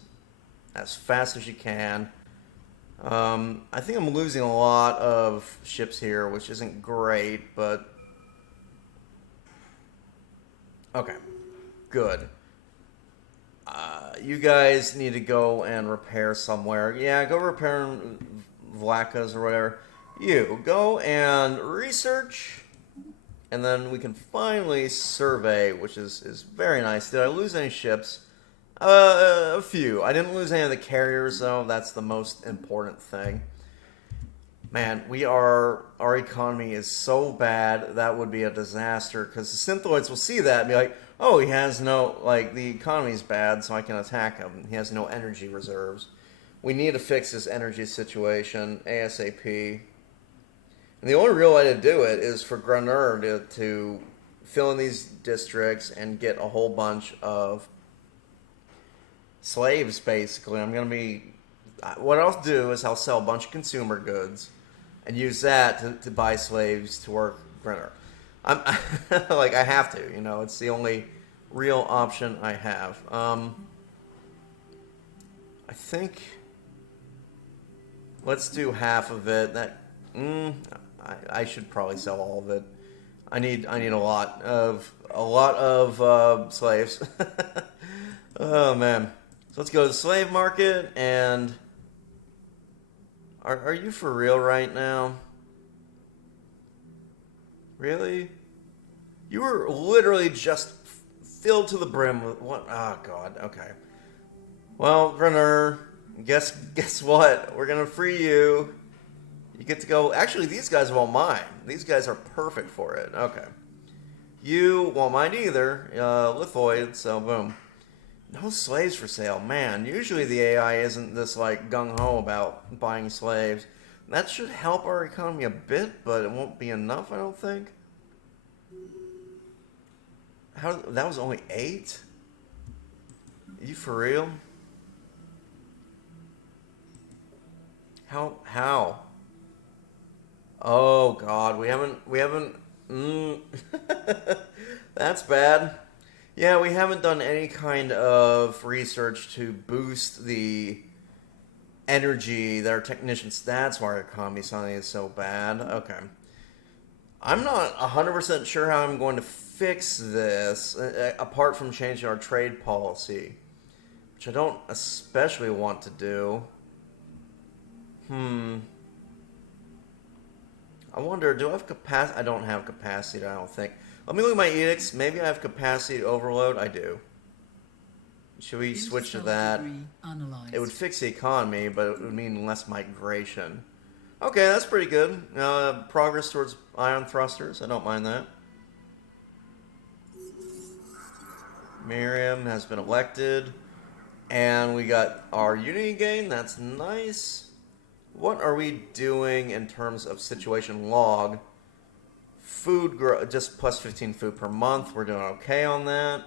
as fast as you can. I think I'm losing a lot of ships here, which isn't great, but... Okay, good. You guys need to go and repair somewhere. Yeah, go repair Vlakas or whatever. You, go and research, and then we can finally survey, which is very nice. Did I lose any ships? A few. I didn't lose any of the carriers, though. That's the most important thing. Man, our economy is so bad, that would be a disaster, because the Synthoids will see that and be like, oh, he has no, the economy's bad, so I can attack him. He has no energy reserves. We need to fix this energy situation ASAP. And the only real way to do it is for Grenur to fill in these districts and get a whole bunch of slaves, basically. What I'll do is I'll sell a bunch of consumer goods and use that to buy slaves to work Grenur. I have to, it's the only real option I have. I think let's do half of it. I should probably sell all of it. I need a lot of slaves. Oh man. So let's go to the slave market. And are you for real right now? Really? You were literally just filled to the brim with what? Oh god. Okay. Well, Brenner, guess what? We're gonna free you. You get to go. Actually, these guys won't mind. These guys are perfect for it. Okay. You won't mind either. Lithoid, so boom. No slaves for sale. Man, usually the AI isn't this like gung-ho about buying slaves. That should help our economy a bit, but it won't be enough, I don't think. How? That was only 8? Are you for real? How? Oh god, we haven't That's bad. Yeah, we haven't done any kind of research to boost the energy that our technicians. That's why our economy suddenly is so bad. Okay. I'm not 100% sure how I'm going to fix this, apart from changing our trade policy, which I don't especially want to do. I wonder, do I have capacity? I don't have capacity, I don't think. Let me look at my edicts. Maybe I have capacity overload. I do. Should we switch to that? It would fix the economy, but it would mean less migration. Okay, that's pretty good. Progress towards ion thrusters. I don't mind that. Miriam has been elected. And we got our unity gain. That's nice. What are we doing in terms of situation log? Food, just plus 15 food per month. We're doing okay on that.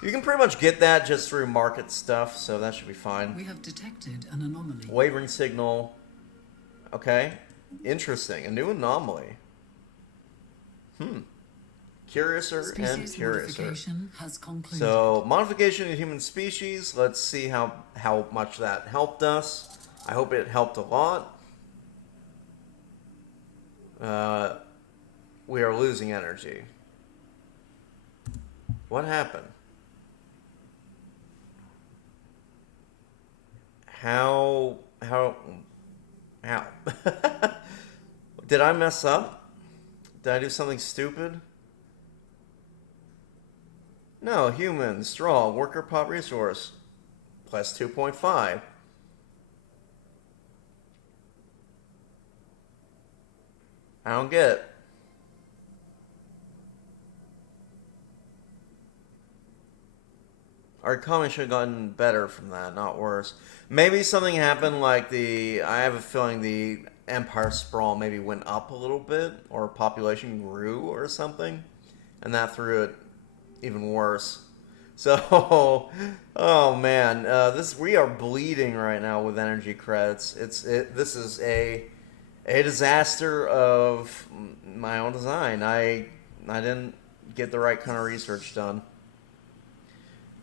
You can pretty much get that just through market stuff, so that should be fine. We have detected an anomaly. Wavering signal. Okay. Interesting. A new anomaly. Curiouser and Species curiouser. modification has concluded. So, modification in human species. Let's see how much that helped us. I hope it helped a lot. We are losing energy. What happened? How? Did I mess up? Did I do something stupid? No, human, strong, worker pop resource. Plus 2.5. I don't get it. Our economy should have gotten better from that, not worse. Maybe something happened like I have a feeling the Empire Sprawl maybe went up a little bit, or population grew or something, and that threw it even worse. So, oh man, we are bleeding right now with energy credits. This is a disaster of my own design. I didn't get the right kind of research done.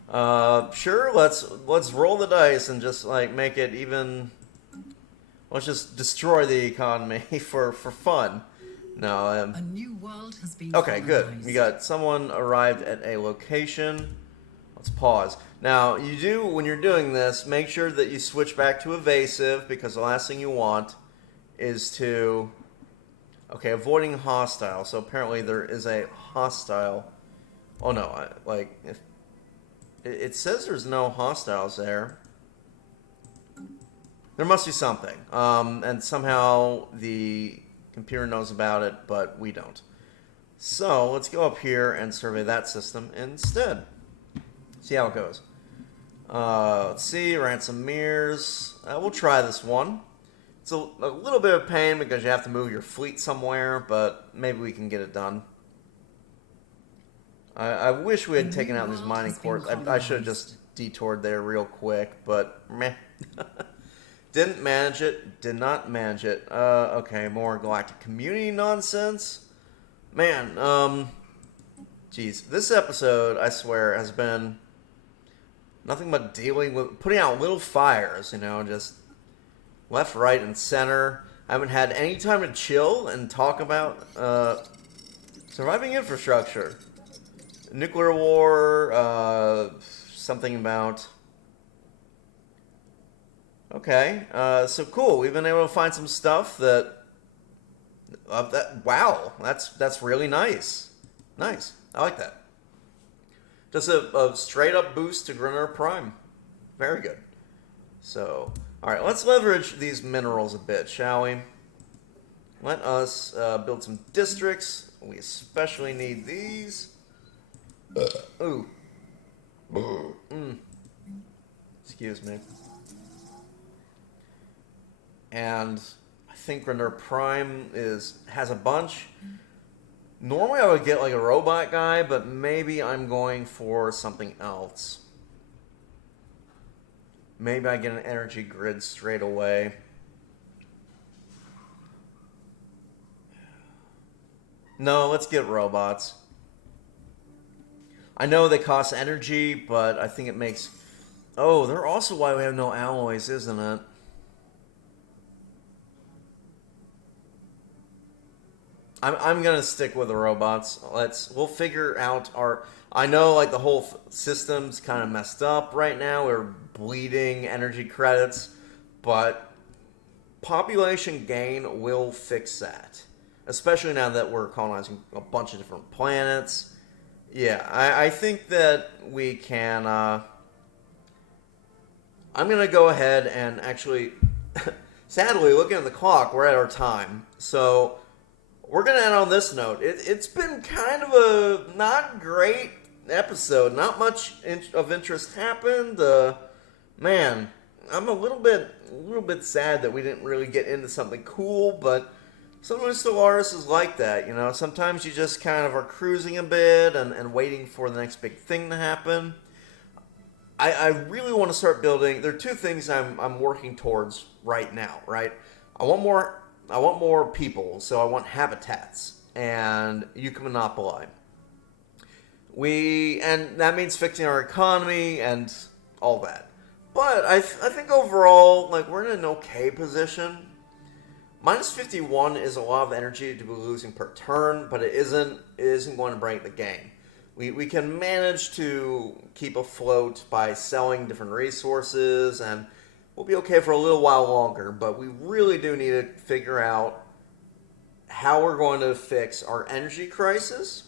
Sure, let's roll the dice and just like make it even. Let's just destroy the economy for fun. No. A new world has been. Okay, good. colonized. We got someone arrived at a location. Let's pause. Now, when you're doing this, make sure that you switch back to evasive, because the last thing you want is to. Okay, avoiding hostile. So apparently there is a hostile. Oh no! If it says there's no hostiles there. There must be something. And somehow the computer knows about it, but we don't. So let's go up here and survey that system instead. See how it goes. Let's see, ransomeers. We'll try this one. It's a little bit of pain because you have to move your fleet somewhere, but maybe we can get it done. I wish we had taken out these mining cores. I should have just detoured there real quick, but meh. Didn't manage it. Did not manage it. Okay, more galactic community nonsense. Man, geez. This episode, I swear, has been nothing but putting out little fires, just left, right, and center. I haven't had any time to chill and talk about surviving infrastructure. Nuclear war, something about... Okay, so cool. We've been able to find some stuff that... wow, that's really nice. Nice. I like that. Just a straight up boost to Grinnell Prime. Very good. So, alright, let's leverage these minerals a bit, shall we? Let us build some districts. We especially need these. Ooh. Excuse me. And I think Grinnell Prime has a bunch. Normally I would get like a robot guy, but maybe I'm going for something else. Maybe I get an energy grid straight away. No, let's get robots. I know they cost energy, but I think it makes... Oh, they're also why we have no alloys, isn't it? I'm gonna stick with the robots. We'll figure out our... I know like the whole system's kind of messed up right now. We're bleeding energy credits, but population gain will fix that. Especially now that we're colonizing a bunch of different planets. Yeah, I think that we can... I'm gonna go ahead and actually... Sadly, looking at the clock, we're at our time. So... We're going to end on this note. It's been kind of a not great episode. Not much of interest happened. Man, I'm a little bit sad that we didn't really get into something cool, but sometimes Stellaris is like that, you know. Sometimes you just kind of are cruising a bit and waiting for the next big thing to happen. I really want to start building. There are two things I'm working towards right now, right? I want more people, so I want habitats, and you can monopolize. And that means fixing our economy and all that. But I think overall, like, we're in an okay position. Minus 51 is a lot of energy to be losing per turn, but it isn't going to break the game. We can manage to keep afloat by selling different resources, and we'll be okay for a little while longer, but we really do need to figure out how we're going to fix our energy crisis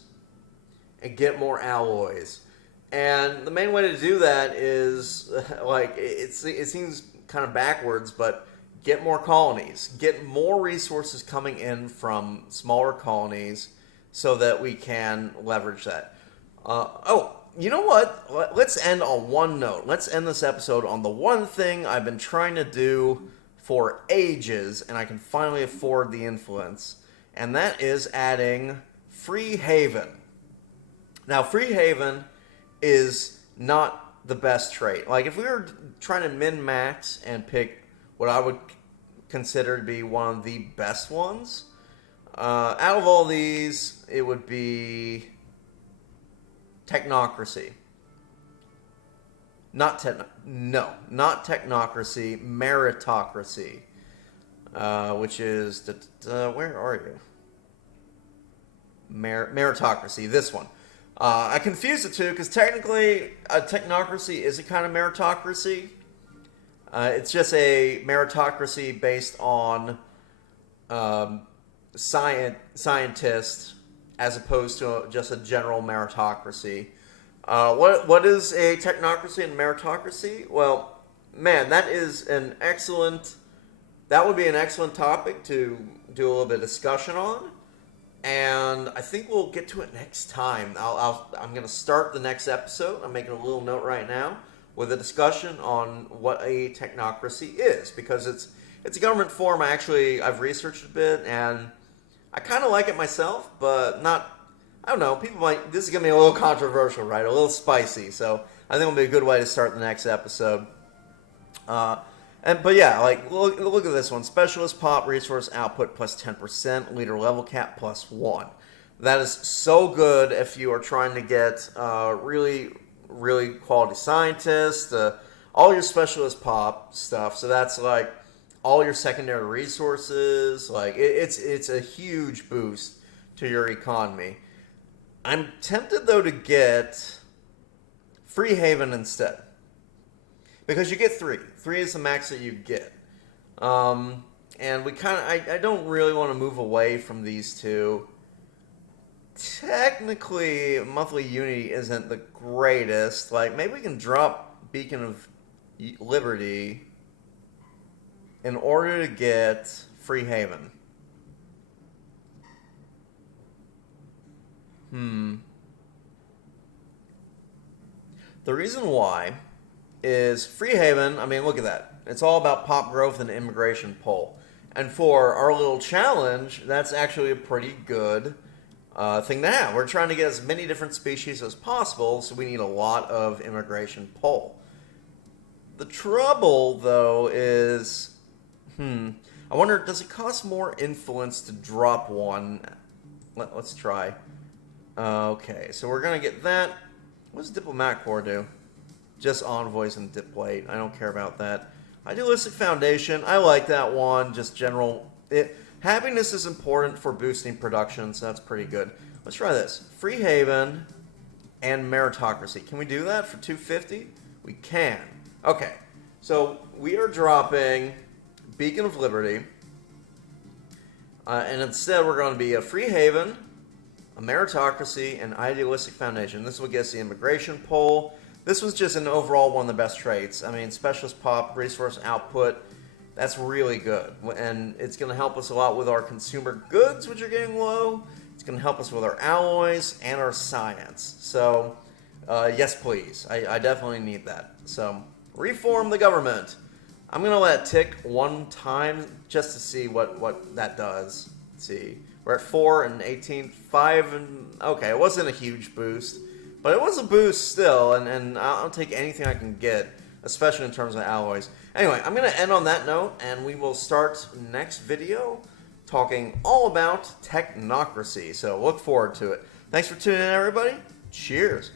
and get more alloys. And the main way to do that is, like, it seems kind of backwards, but get more colonies. Get more resources coming in from smaller colonies so that we can leverage that. You know what? Let's end on one note. Let's end this episode on the one thing I've been trying to do for ages, and I can finally afford the influence, and that is adding Free Haven. Now, Free Haven is not the best trait. Like, if we were trying to min-max and pick what I would consider to be one of the best ones, out of all these, it would be... Technocracy. Not technocracy, meritocracy. Which is... where are you? Meritocracy, this one. I confused the two because technically a technocracy is a kind of meritocracy. It's just a meritocracy based on scientists as opposed to just a general meritocracy. What is a technocracy and meritocracy? Well, man, that would be an excellent topic to do a little bit of discussion on, and I think we'll get to it next time. I'm going to start the next episode. I'm making a little note right now with a discussion on what a technocracy is, because it's a government form. I've researched a bit, and I kind of like it myself, but not, I don't know, this is going to be a little controversial, right? A little spicy, so I think it'll be a good way to start the next episode. But yeah, like, look at this one. Specialist pop resource output plus 10%, leader level cap plus 1. That is so good if you are trying to get really, really quality scientists, all your specialist pop stuff. So that's like all your secondary resources. Like it's a huge boost to your economy. I'm tempted though to get Free Haven instead, because you get three. Three is the max that you get. And we kind of, I don't really want to move away from these two. Technically, monthly Unity isn't the greatest. Like, maybe we can drop Beacon of Liberty in order to get Free Haven. The reason why is Free Haven, I mean, look at that. It's all about pop growth and immigration pull. And for our little challenge, that's actually a pretty good thing to have. We're trying to get as many different species as possible, so we need a lot of immigration pull. The trouble, though, is, I wonder, does it cost more influence to drop one? Let's try. Okay, so we're going to get that. What does Diplomat Corps do? Just envoys and diplomat. I don't care about that. Idealistic Foundation. I like that one. Just general. Happiness is important for boosting production, so that's pretty good. Let's try this. Free Haven and Meritocracy. Can we do that for 250? We can. Okay. So we are dropping Beacon of Liberty. And instead we're going to be a Free Haven, a Meritocracy, and Idealistic Foundation. This will get us the immigration poll. This was just an overall one of the best traits. I mean, Specialist Pop, Resource Output, that's really good. And it's going to help us a lot with our consumer goods, which are getting low. It's going to help us with our alloys and our science. So, yes, please. I definitely need that. So, reform the government. I'm going to let it tick one time just to see what that does. Let's see. We're at 4 and 18, 5 and... Okay, it wasn't a huge boost. But it was a boost still, and I'll take anything I can get, especially in terms of alloys. Anyway, I'm going to end on that note, and we will start next video talking all about technocracy. So look forward to it. Thanks for tuning in, everybody. Cheers.